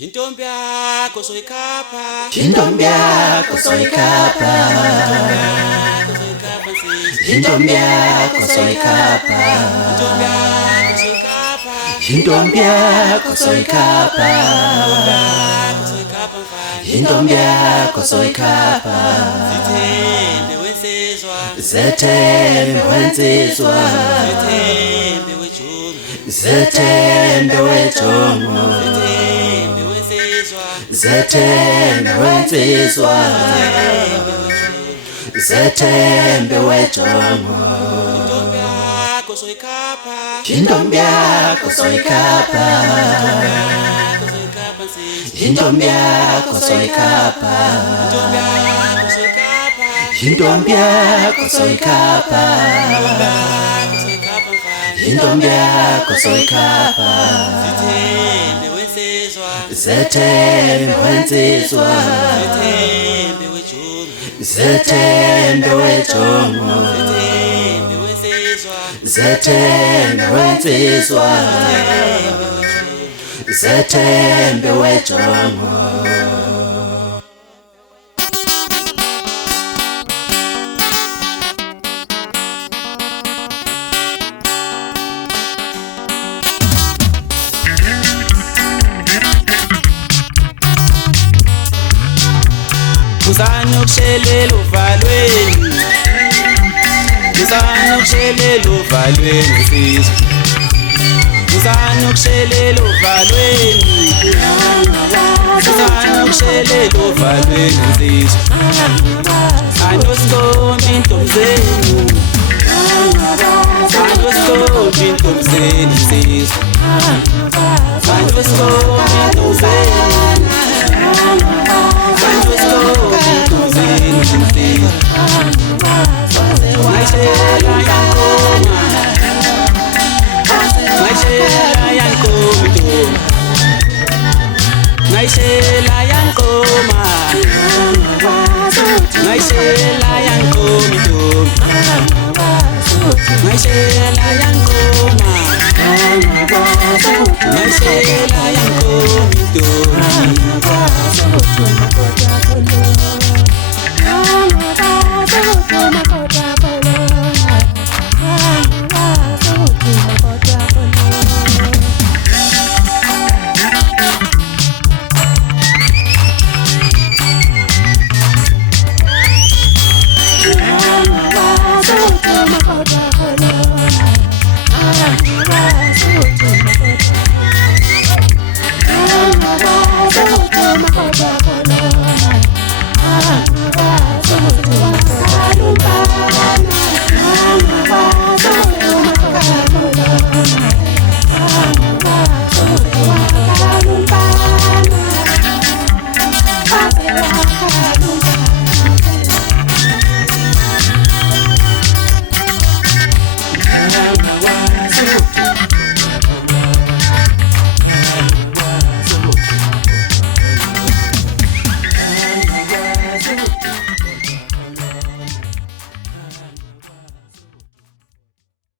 Intombi yakho soyikhapha, intombi yakho soyikhapha, intombi yakho soyikhapha, intombi yakho soyikhapha, intombi yakho soyikhapha, Zithembe wensizwa, zethembe wensizwa, zithembe wejongo, zethembe wejongo, zithembe wensizwa, zethembe wensizwa, zethembe wejongo. Intombi yakho soyikhapha, Intombi yakho soyikhapha, intombi yakho soyikhapha, intombi yakho soyikhapha, intombi yakho soyikhapha, intombi yakho soyikhapha, zithembe wensizwa, zethembe wensizwa, zithembe wejongo, zethembe wejongo, zithembe wensizwa, zethembe wensizwa, zethembe wejongo. Uzana ukushelela uvalweni, uzana ukushelela uvalweni nsizwa, uzana ukushelela uvalweni, uzana ukushelela uvalweni nsizwa, anoskombi intomzeni, anoskombi intomzeni nsizwa, anoskombi intomzeni, Naishela yankoma, naishela yankomi dom, naishela yankoma, naishela yankoma.